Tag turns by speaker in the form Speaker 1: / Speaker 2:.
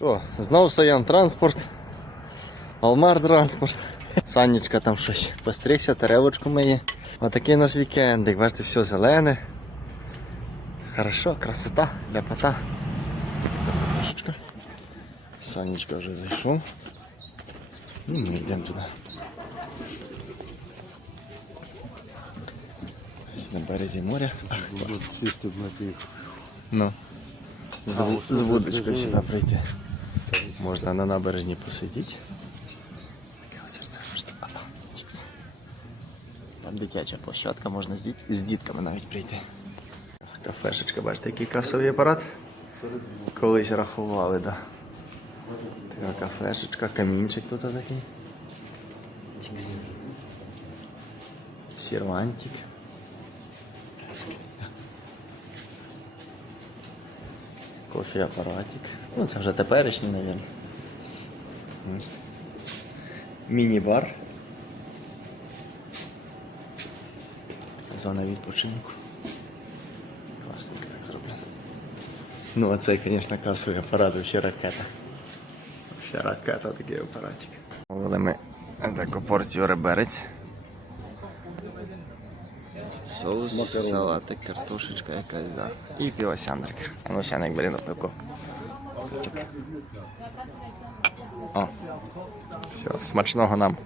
Speaker 1: Що, знов Саян транспорт, Алмар транспорт. Санечка там щось постригся, тарелочку миє. Отакий у нас вікендик, бачите, все зелене. Хорошо, красота, ляпота. Санечка вже зайшов. Ну, ми йдемо туди. Ось на березі моря. Ах, класно. Ну. З, з вудочкою сюди прийти. Можна на набережні посидіти. Таке озерце можна. Там дитяча площадка, можна з, діт... з дітками навіть прийти. Кафешечка, бачите, який касовий апарат. Колись рахували, да. Така кафешечка, камінчик тут такий. Сервантик. Кофе-апаратик. Ну, це вже теперішній, мабуть. Міні-бар. Зона відпочинку. Класненько так зроблено. Ну, а це, звісно, касовий апарат, вообще ракета. Вообще ракета такий апаратик. Мовили ми таку порцію реберець. Соус, салатик, картошечка якась, да. І півосяндрик. А ну сяник, блін, на пивку. О. Все, смачного нам.